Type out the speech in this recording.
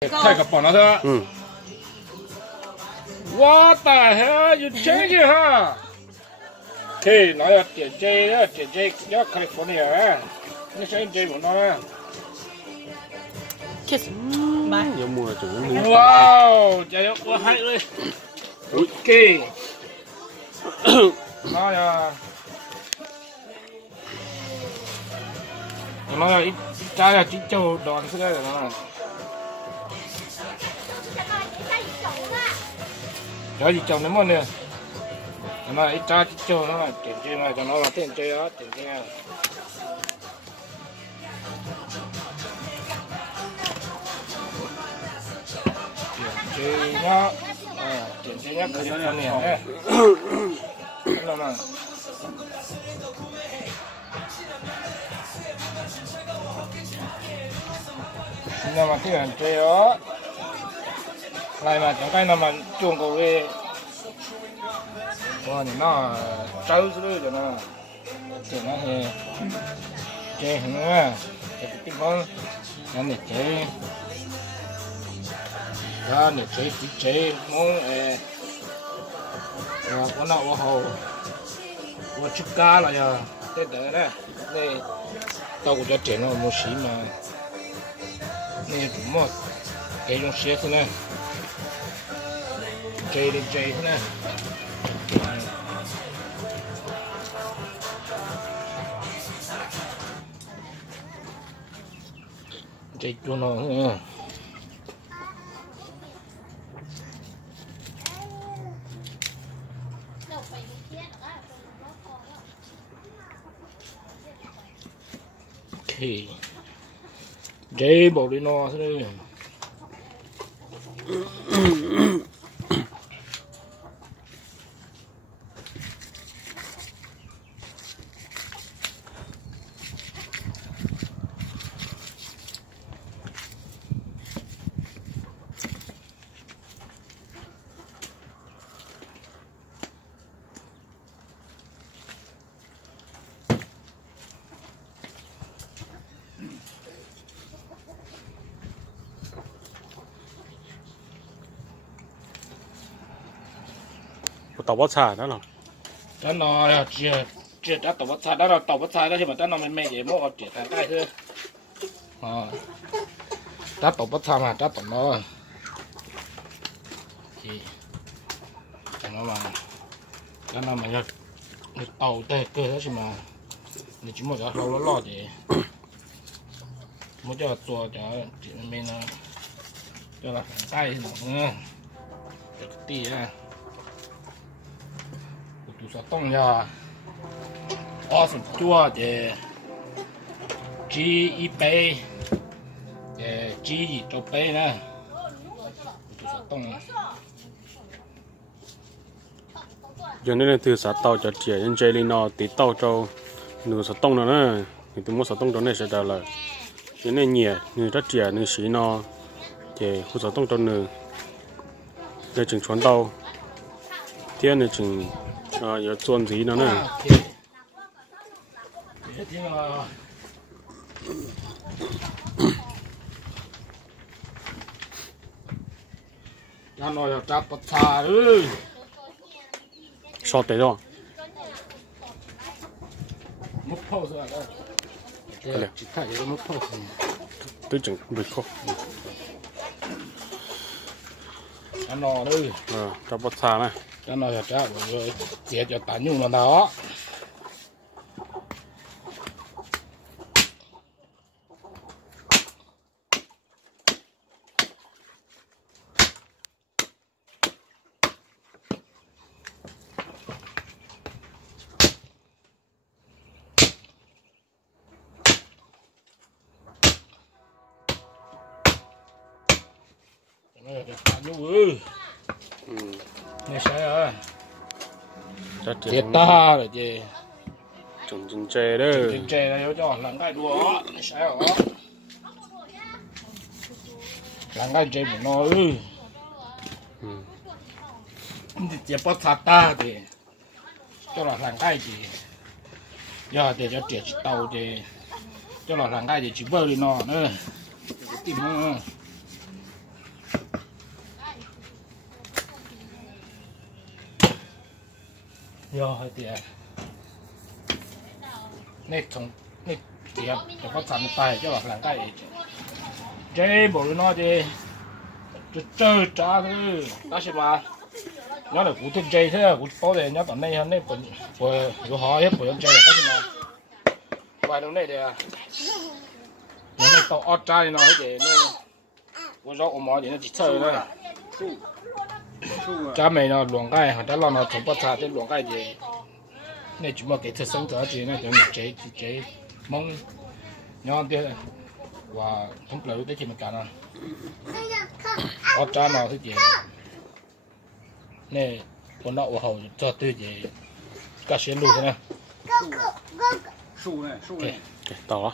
太个棒了的。What the hell? You change it, huh? Okay, nó là tiền J đó, tiền J nhớ California á. Nó sẽ J của nó á. Kiss. Bye. Vô mùa chủ miếng. Wow, trời ơi, quá hay luôn. Ok. Nó là ít trái là chín châu đòn thế đây là nó. Đó gì chồng nó mất nè. Nó là ít trái chín châu nó là tiền chơi này cho nó là tiền chơi đó, tiền chơi. Chơi nhá, tiền chơi nhá, cái này nè. Nó là nhưng mà cái này chơi đó lại mà chẳng cái nào mà chuông cầu đi thì nó trâu xuống rồi nó thì nó thì chơi nữa chơi cái món nó để chơi đó để chơi chỉ chơi món có nào hồ có chút cá là giờ tết đấy nè đây tao cũng cho tiền nó một xí mà này cũng một cái dùng xe thế này dây lên dây thế này dây cho nó nữa okay dây bỏ đi nó thế này tàu bát xà đó nào, đó nó chia đã tàu bát xà đó là tàu bát xà đó chứ mà đó nó mẹ vậy mua chia thành cái thôi, đã tàu bát xà mà đã tàu nó, thì nó mà đó nó mà tàu tê cơ đó chứ mà, mình chỉ muốn cho lâu lo để muốn choตัวcho mình cho là tay thì nó tí à tụi sao tông nha awesome chua để chỉ杯để chỉ cho杯nè tụi sao tông giờ nên từ sát tàu cho trẻ nhân chơi lên nó tí tàu cho nửa sát tông nữa nè thì tụi mua sát tông đó này sẽ là cái này nhẹ nửa rất trẻ nửa xí nó để khu sát tông cho nửa để chừng choán tàu thiên này chừng giờ chuẩn gì nữa nè nó nói là chặt bát xà ơi sao thế đó mất phao rồi đó chỉ thấy cái mất phao tôi chừng bị khó ăn nò đây chặt bát xà này cho nó cho rồi tiệt cho tàn nhung nó đó tàn nhung ơi nghe sao thiệt ta rồi chị trồng chừng chè đó chừng chè này cho làm cái đùa sao hả làm cái chè của nó ơi chị bắt thắt ta thì cho là làm cái gì giờ để cho trẻ tàu thì cho là làm cái gì chỉ vơi đi nó nữa tìm nó Yo hay tiệt nè从nè tiệt就có sẵn tay cho bạn làm cái chế bộ nó đi chơi trả thứ đó xem mà nó là cụ thức chơi thế cụ bao giờ nó còn đây hơn đấy bộ họ hết bộ chơi đó xem mà vài đồng này thì nó này tao ót trái nó hết để nó bộ rau ôm mỏ thì nó chỉ chơi thôi cha mày nó luồng cái hoặc là nó thùng bát trà thì luồng cái gì này chúng mà cái thực sinh đó chỉ này để mình chế mong nhon thế và không lấy tới khi mình cả nó ót trái nó thế gì này con nọ hầu cho tôi gì cả xe lùi thế này tỏ